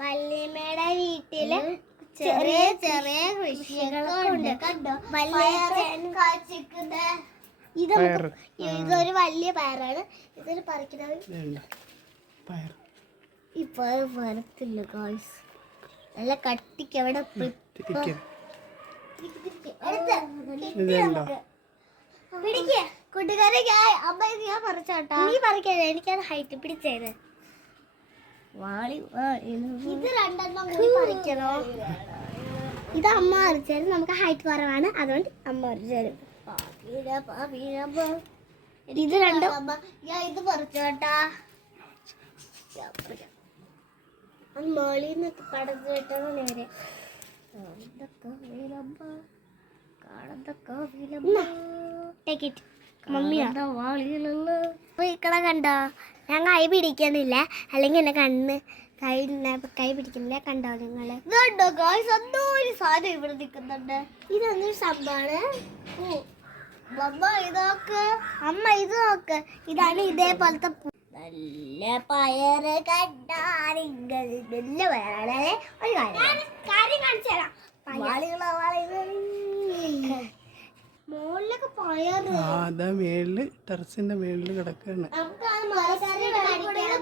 വല്യമ്മയുടെ വീട്ടില് ചെറിയ ചെറിയ കൃഷികളൊക്കെ ഉണ്ട്. കണ്ടോ? ഇതൊരു വലിയ പയറാണ്. ഇതൊരു പറിക്കുന്നത് ഇപ്പൊ വരത്തില്ല ഗായ്സ്. നല്ല കട്ടിക്ക് അവിടെ കൂട്ടുകാരെ അമ്മ ഞാൻ പറിച്ചോട്ടാ. നീ പറിക്കാതെ, എനിക്കത് ഹൈറ്റ് പിടിച്ചേര്. ഇത് രണ്ടെണ്ണം കൂടി പറിക്കണോ? ഇത് അമ്മ പറിച്ചാലും നമുക്ക് ഹൈറ്റ് കുറവാണ്, അതുകൊണ്ട് അമ്മ പറിച്ചാലും. ഇത് രണ്ടും ഞാൻ ഇത് പറിച്ചോട്ടാ. മോളിന്ന് പടച്ചു വെട്ടണ നേരെ കണ്ടോ? ഞാൻ കൈ പിടിക്കണില്ല, അല്ലെങ്കിൽ എന്നെ കൈ പിടിക്കുന്നില്ല. കണ്ടോ നിങ്ങള്? ഇതുണ്ടോ ഗായ്സ്? എന്തോ ഒരു സാധനം ഇവിടെ നിൽക്കുന്നുണ്ട്. ഇതൊന്നൊരു സംഭവമാണ്. അമ്മ ഇത് നോക്ക്, അമ്മ ഇത് നോക്ക്. ഇതാണ് ഇതേപോലത്തെ നല്ല പയറ്. കണ്ടാറിങ്ങൾ നല്ല പയറാണ്. ഒരു കാര്യം കാണിച്ചു തരാം. മുകളിലൊക്കെ പയറ് മേളില് ടെറസിന്റെ മേളില് കിടക്കാണ്.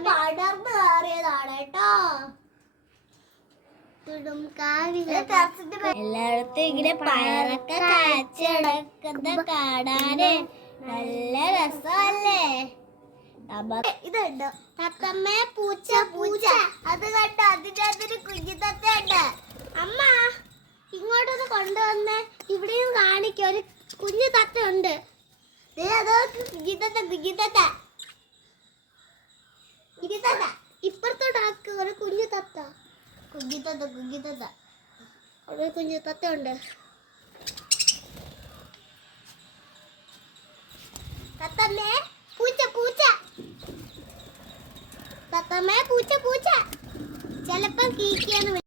പടർന്ന് കയറിയതാണ് കേട്ടോ. എല്ലായിടത്തും ഇങ്ങനെ പയറൊക്കെ കാച്ചടക്കുന്ന കാണാന് നല്ല രസമല്ലേ? ഇതുണ്ട് തത്തമ്മ പൂച്ച പൂച്ച. അത് കണ്ട അതിനകത്തൊരു കുഞ്ഞു തത്തയുണ്ട്. അമ്മ ഇങ്ങോട്ടൊന്ന് കൊണ്ടുവന്ന് ഇവിടെയും കാണിക്ക. ഒരു കുഞ്ഞു തത്തയുണ്ട്. ഇപ്പുറത്തോട്ടാക്ക് ഒരു കുഞ്ഞു തത്ത. അവിടെ കുഞ്ഞു തത്തയുണ്ട്. തത്തമ്മേ പൂച്ച പൂച്ച. തത്തമ്മേ പൂച്ച പൂച്ച. ചിലപ്പം കീക്കിയാന്ന്